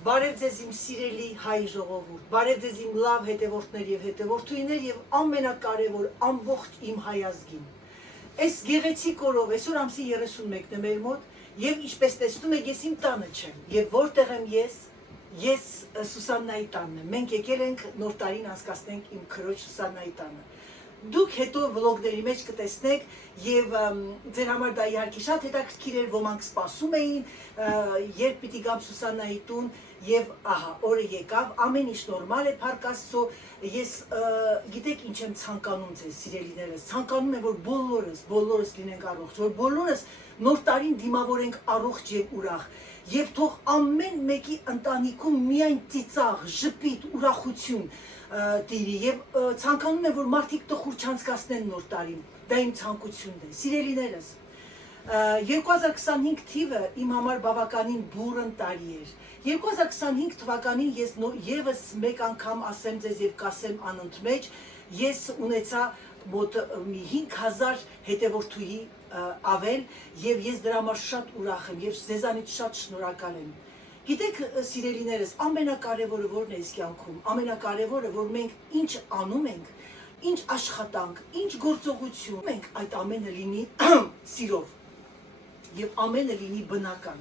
Բարև ձեզ իմ սիրելի հայ ժողովուրդ, բարև ձեզ իմ լավ հետևորդներ եւ հետևորդուհիներ եւ ամենակարևոր ամբողջ իմ հայ ազգին։ Այս գեղեցիկ օրով այսօր ամսի 31-ն է մեր մոտ եւ ինչպես տեսնում եք ես իմ տանը չեմ եւ որտեղ եմ ես Սուսաննայի տանն եմ։ Մենք եկել ենք նոր տարին անցկացնենք իմ քրոջ Սուսաննայի տանը։ Դուք հետո վլոգների մեջ կտեսնեք եւ ձեր համար դա իհարկե շատ հետաքրքիր էր, ոմանք սպասում էին, երբ պիտի գամ Սուսաննայի տուն եւ ահա օրը եկավ, ամեն ինչ նորմալ է, փառք Աստծո, ես գիտեք ինչ եմ ցանկանում ձեզ սիրելիներս, ցանկանում եմ որ բոլորս լինենք առողջ, որ բոլորս նոր տարին դիմավորենք առողջ եւ ուրախ եւ թող ամեն մեկի ընտանիքում միայն ծիծաղ, ժպիտ, ուրախություն տիրի եւ ցանկանում եմ որ մարդիկ տխուր չանցկացնեն նոր տարին, դա իմ ցանկությունն է, սիրելիներս։ 2025 թիվը իմ համար բավականին բուռն տարի էր։ 2025 թվականին ես եւս մեկ անգամ ասեմ ձեզ եւ կասեմ անընդմեջ, ես ունեցա մոտ 5000 հետևորդուհի ավել եւ ես դրա համար շատ ուրախ եմ եւ ձեզանից շատ շնորհակալ եմ։ Գիտեք սիրելիներս, ամենակարևորը որն է այս կյանքում, ամենակարևորը որ մենք ինչ անում ենք, ինչ աշխատանք, ինչ գործողություն մենք այդ ամենը լինի սիրով եւ ամենը լինի բնական։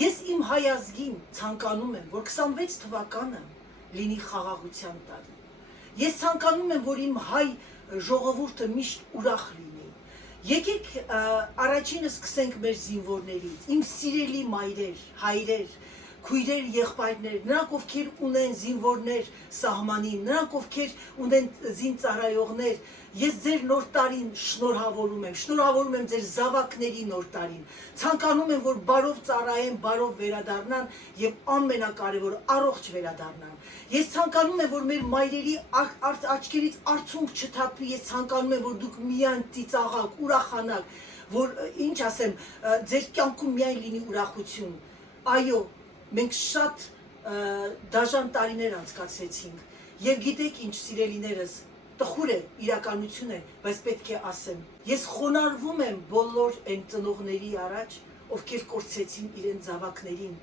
Ես իմ հայ ազգին ցանկանում եմ, որ 26 թվականը լինի խաղաղության տարի։ Ես ցանկանում եմ, որ իմ հայ ժողովուրդը միշտ ուրախ լինի։ Եկեք առաջինը սկսենք մեր զինվորներից, իմ սիրելի մայրեր, հայրեր, քույրեր, եղբայրներ, նրանք ովքեր ունեն զինվորներ սահմանին, նրանք ովքեր ունեն զինծառայողներ, ես ձեր նոր տարին շնորհավորում եմ ձեր զավակների նոր տարին։ Ցանկանում եմ, որ բարով ծառայեն, բարով վերադառնան եւ ամենակարևորը առողջ վերադառնան։ Ես ցանկանում եմ, որ մեր մայրերի աչքերից արցունք չթափվի, ես ցանկանում եմ, որ դուք միայն ծիծաղաք, ուրախանաք, որ ինչ ասեմ, ձեր կյանքում միայն լինի ուրախություն։ Այո, մենք շատ դաժան տարիներ անցկացրեցինք եւ գիտեք ինչ սիրելիներս, տխուր է, իրականություն է, բայց պետք է ասեմ։ Ես խոնարհվում եմ բոլոր այն ծնողների առաջ, ովքեր կորցրեցին իրենց զավակներին։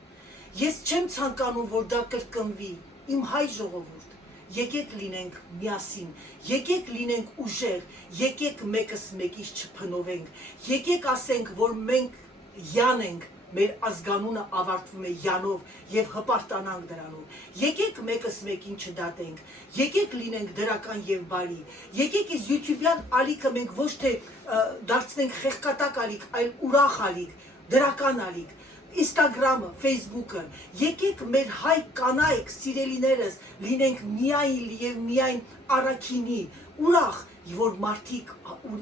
Ես չեմ ցանկանում, որ դա կրկնվի, իմ հայ ժողովուրդ, եկեք լինենք միասին, եկեք լինենք ուժեղ, եկեք մեկս մեկից չփնովենք, եկեք ասենք, որ մենք յան ենք, մեր ազգանունը ավարտվում է յանով եւ հպարտանանք դրանով։ Եկեք մեկս մեկին չդատենք, եկեք լինենք դրական եւ բարի։ Եկեք այս YouTube-յան ալիքը մենք ոչ թե դարձնենք խեղկատակ ալիք, այլ ուրախ ալիք, դրական ալիք։ Instagram-ը, Facebook-ը, եկեք մեր հայ կանայք, սիրելիներս, լինենք միայն եւ միայն առաքինի, ուրախ, որ մարդիկ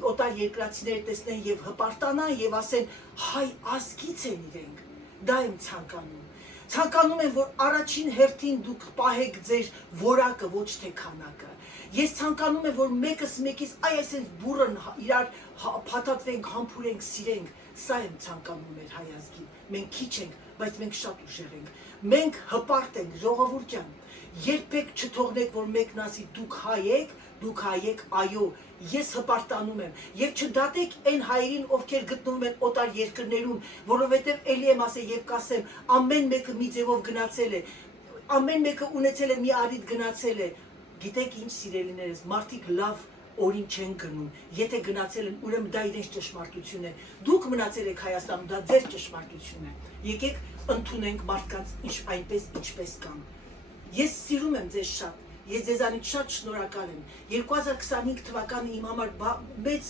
օտար երկրացիները տեսնեն եւ հպարտանան եւ ասեն հայ ազգից են իրենք, դա եմ ցանկանում։ Ցանկանում եմ, որ առաջին հերթին դուք պահեք ձեր որակը, ոչ թե քանակը։ Ես ցանկանում եմ, որ մեկս մեկից այսպես բուրըն իրար փաթաթվենք, համբուրենք, սիրենք, սա եմ ցանկանում մեր հայ ազգին։ Մենք քիչ ենք, բայց մենք շատ ուժեղ ենք։ Մենք հպարտ ենք, ժողովուրդ ջան։ Երբեք չթողնեք, որ մեկն ասի դուք հայ եք, այո, ես հպարտանում եմ եւ չդատեք այն հայերին, ովքեր գտնվում են օտար երկրներում, որովհետեւ ելի եմ ասել եւ կասեմ, ամեն մեկը մի ձևով գնացել է, ամեն մեկը ունեցել է մի առիթ գնացել է։ Գիտեք ինչ սիրելիներս, մարդիկ լավ օրին չեն գնում, եթե գնացել են, ուրեմն դա իրենց ճշմարտությունն է։ Դուք մնացել եք Հայաստանում, դա ձեր ճշմարտությունն է։ Եկեք ընդունենք մարդկանց այնպես ինչպես կան։ Ես սիրում եմ ձեզ շատ, ես ձեզանից շատ շնորհակալ եմ։ 2025 թվականը իմ համար մեծ,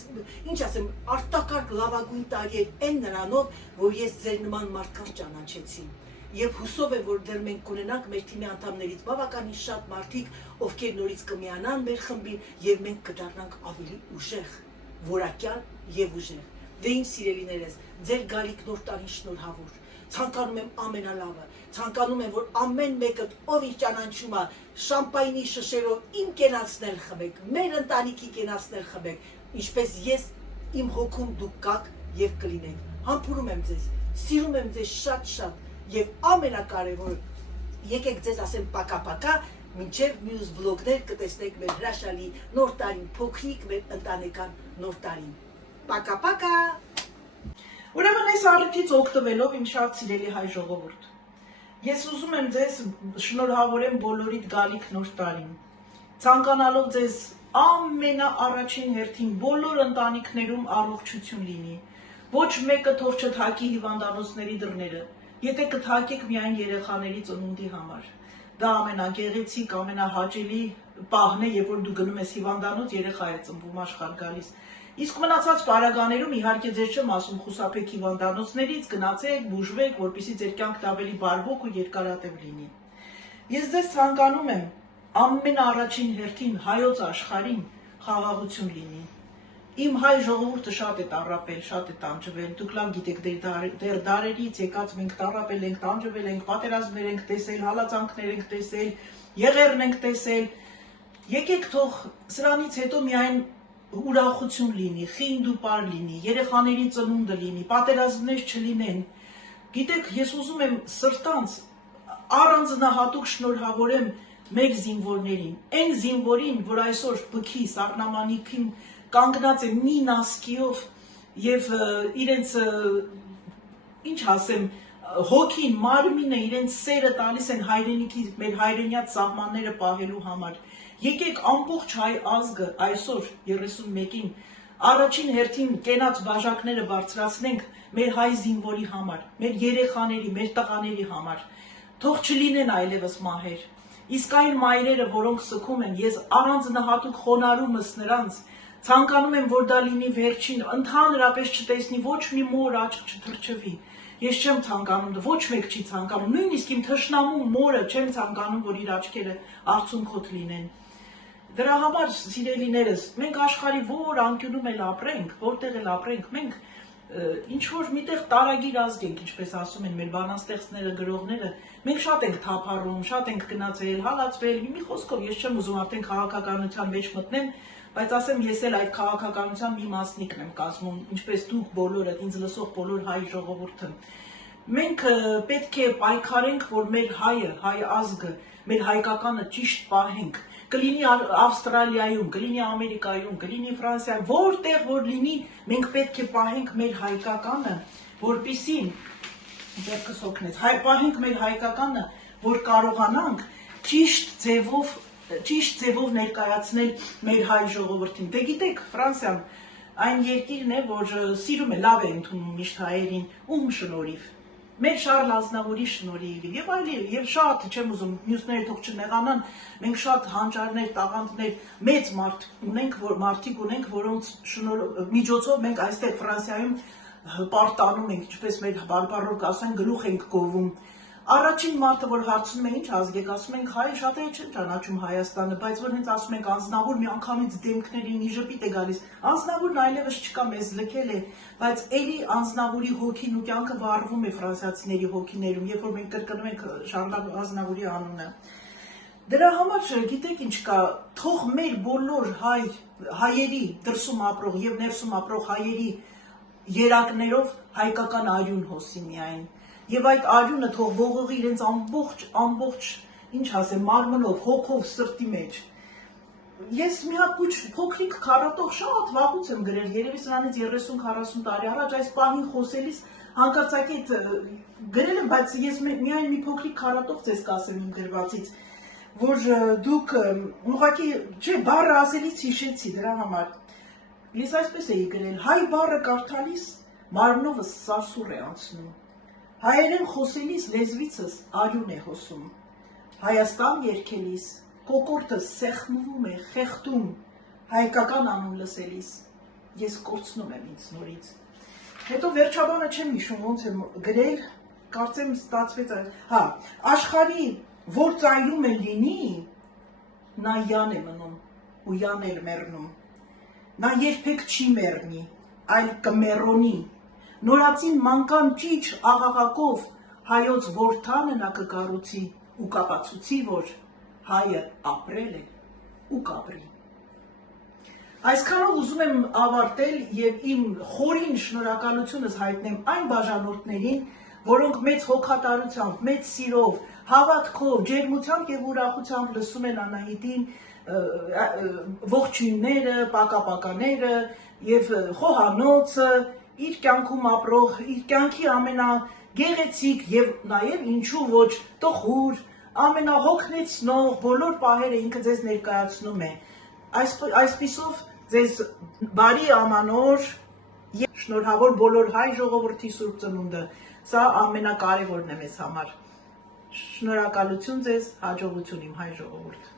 ինչ ասեմ, արտակարգ լավագույն տարի էր այն նրանով, որ ես ձեր նման մարդկանց ճանաչեցի։ Եվ հուսով եմ, որ դեռ մենք կունենանք մեր թիմի անդամներից բավականին շատ մարդիկ, ովքեր նորից կմիանան մեր խմբին եւ մենք կդառնանք ավելի ուժեղ, որակյալ եւ ուժեղ։ Դե իմ սիրելիներս, ձեր գալիք նոր տարին շնորհավոր։ Ցանկանում եմ ամենալավը, ցանկանում եմ, որ ամեն մեկը, ով ինչ ճանաչում է, շամպայնի շշերով իմ կենացնել խմեք, մեր ընտանիքի կենացնել խմեք, ինչպես ես իմ հոգում դուք կաք եւ կլինենք։ Համբուրում եմ ձեզ, սիրում եմ ձեզ շատ եւ ամենակարևորը, եկեք ձեզ ասեմ պակա-պակա, մինչև մյուս վլոգներ կտեսնենք մեր հրաշալի նոր տարին, փոքրիկ մեր ընտանեկան նոր տարին։ Պակա-պակա։ Ուրեմն այս առիթից օգտվելով իմ շատ սիրելի հայ ժողովուրդ, Ես ուզում եմ ձեզ շնորհավորեմ բոլորիդ գալիք նոր տարին, ցանկանալով ձեզ ամենաառաջին հերթին բոլոր ընտանիքներում առողջություն լինի, ոչ մեկը թող չթակի հիվանդանոցների դռները, եթե կթակեք միայն երեխաների ծնունդի համար, դա ամենագեղեցիկ, ամենահաճելի պահն է, երբ որ դու գնում ես հիվանդանոց, երեխա է ծնվում, աշխարհ գալիս, իսկ մնացած պարագաներում իհարկե ձեզ չեմ ասում խուսափեք հիվանդանոցներից, գնացեք, բուժվեք, որպեսզի ձեր կյանքն ավելի բարվոք ու երկարատև լինի։ Ես ձեզ ցանկանում եմ ամենաառաջին հերթին հայոց աշխարհին խաղաղություն լինի։ Իմ հայ ժողովուրդը շատ է տառապել, շատ է տանջվել, դուք լավ գիտեք դեռ դարերից եկած մենք տառապել ենք, տանջվել ենք, պատերազմներ ենք տեսել, հալածանքներ ենք տեսել, եղերն ենք տեսել։ Եկեք թող սրանից հետո միայն ուրախություն լինի, խինդ ու պար լինի, երեխաների ծնունդը լինի, պատերազմներ չլինեն։ Գիտեք, ես ուզում եմ սրտանց առանձնահատուկ շնորհավորեմ մեր զինվորներին, այն զինվորին, որ այսօր բքի սառնամանիքին կանգնած է մի նասկիով եւ իրենց ինչ ասեմ հոգին, մարմինը իրենց սերը տալիս են հայրենիքի մեր հայրենյաց սահմանները պահելու համար։ Եկեք ամբողջ հայ ազգը այսօր 31-ին առաջին հերթին կենաց բաժակները բարձրացնենք մեր հայ զինվորի համար, մեր երեխաների, մեր տղաների համար։ Թող չլինեն այլևս մահեր։ Իսկ այն մայրերը, որոնք սգում են, ես առանձնահատուկ խոնարհումս նրանց ցանկանում եմ, որ դա լինի վերջին, ընդհանրապես չտեսնի ոչ մի մոր աչք չթրջվի։ Ես չեմ ցանկանում, ոչ մեկ չի ցանկանում, նույնիսկ իմ թշնամու մորը չեմ ցանկանում, որ իր աչքերը արցունքոտ լինեն։ Դրա համար, սիրելիներս, մենք աշխարհի որ անկյունում էլ ապրենք, որտեղ էլ ապրենք, մենք ինչ որ միտեղ տարագիր ազգ ենք, ինչպես ասում են մեր բանաստեղծները, գրողները, մենք շատ ենք թափառում, շատ ենք գնացել, հալածվել, մի խոսքով ես չեմ ուզում արդեն քաղաքականության մեջ մտնեմ, բայց ասեմ ես էլ այդ քաղաքականության մի մասնիկն եմ կազմում, ինչպես դուք բոլորը, ինձ լսող բոլոր հայ ժողովուրդը։ Մենք պետք է պայքարենք, որ մեր հայը, հայ ազգը, մեր հայկականը ճիշտ պահենք։ Կլինի Ավստրալիայում, կլինի Ամերիկայում, կլինի Ֆրանսիայում, որտեղ որ լինի, մենք պետք է պահենք մեր հայկականը, որպեսզի ձեռքս հոգնեց, պահենք մեր հայկականը, որ կարողանանք ճիշտ ձևով ներկայացնել մեր հայ ժողովրդին։ Դե գիտեք, Ֆրանսիան այն երկիրն է, որ սիրում է, լավ է ընդունում միշտ հայերին, ում շնորհիվ։ Մեր Շարլ Ազնավուրի շնորհիվ եւ այլն եւ շատ չեմ ուզում մյուսները թող չնեղանան, մենք շատ հանճարներ, տաղանդներ, մեծ մարդիկ ունենք, որոնց միջոցով մենք այստեղ Ֆրանսիայում պարտանում ենք, ինչպես մեր բարբառով կասեն, գլուխ ենք գովում։ Առաջին մարդը, որ հարցնում է ինչ ազգ եք, ասում ենք հայ, շատերը չեն ճանաչում Հայաստանը, բայց որ հենց ասում ենք Անձնավուր, մի անգամից դեմքներին մի ժպիտ է գալիս։ Անձնավուրն այլևս չկա, մեզ լքել է, բայց էլի Անձնավուրի հոգին ու կյանքը վառվում է ֆրանսիացիների հոգիներում, երբ որ մենք կրկնում ենք Շարլ Ազնավուրի անունը։ Դրա համար գիտեք ինչ կա, թող մեր բոլոր հայերի դրսում ապրող եւ ներսում ապրող հայերի երակներով հայկական արյուն հոսի միայն։ Եվ այդ արյունը թող ողողի իրենց ամբողջ, ինչ ասեմ, մարմնով, հոգով, սրտի մեջ։ Ես մի հատ փոքրիկ քառատող շատ վաղուց եմ գրել, երևի սրանից 30-40 տարի առաջ այս պահին խոսելիս հանկարծակի գրել եմ, բայց ես միայն մի փոքրիկ քառատող ձեզ կասեմ իմ գրվածից, որ դուք ուղղակի, չէ, բառը ասելիս հիշեցի դրա համար։ Ես այսպես էի գրել, հայ բառը կարդալիս մարմնովս սարսուռ է անցնում։ Հայերեն խոսելիս լեզվիցս արյուն է հոսում, Հայաստան երգելիս կոկորդս սեղմվում է, խեղդում, հայկական անուն լսելիս, ես կորցնում եմ ինձ նորից։ Հետո վերջաբանը չեմ հիշում ոնց եմ գրել, կարծեմ ստացվեց, աշխարհի որ ծայրում է լինի, նա յան է մնում ու յան էլ մեռնում, նա երբեք չի մեռնի, այլ կմեռոնի, նորածին մանկան ճիչ աղաղակով հայոց որդանը նա կկառուցի ու կապացուցի, որ հայը ապրել է ու կապրի։ Այսքանով ուզում եմ ավարտել եւ իմ խորին շնորհակալությունս հայտնեմ այն բաժանորդներին, որոնք մեծ հոգատարությամբ, մեծ սիրով, հավատքով, ջերմությամբ եւ ուրախությամբ լսում են Անահիտին ողջույնները, պակապակաները եւ խոհանոցը, իր կյանքում ապրող, իր կյանքի գեղեցիկ եւ նաեւ ինչու ոչ տխուր, ամենահոգնեցնող բոլոր պահերը ինքը ձեզ ներկայացնում է։ Այսպիսով ձեզ բարի ամանոր եւ շնորհավոր բոլոր հայ ժողովրդի Սուրբ Ծնունդը։ Սա ամենակարևորն է մեզ համար։ Շնորհակալություն ձեզ, հաջողություն իմ հայ ժողովուրդ։